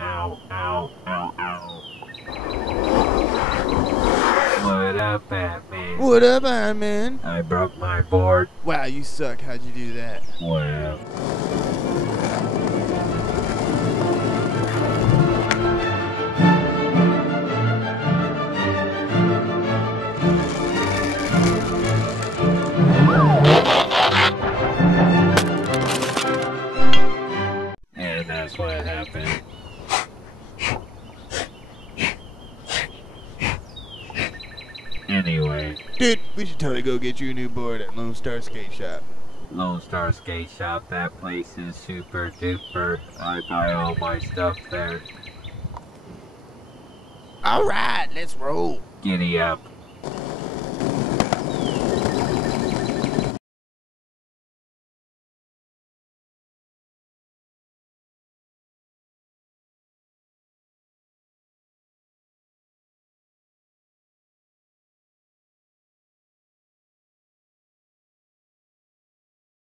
Ow, ow, ow, ow. What up, Batman? What up, Iron Man? I broke my board. Wow, you suck. How'd you do that? Well, and that's what happened. Anyway, Dude, we should totally go get you a new board at Lone Star Skate Shop. Lone Star Skate Shop, that place is super duper. I buy all my stuff there. Alright, let's roll. Giddy up.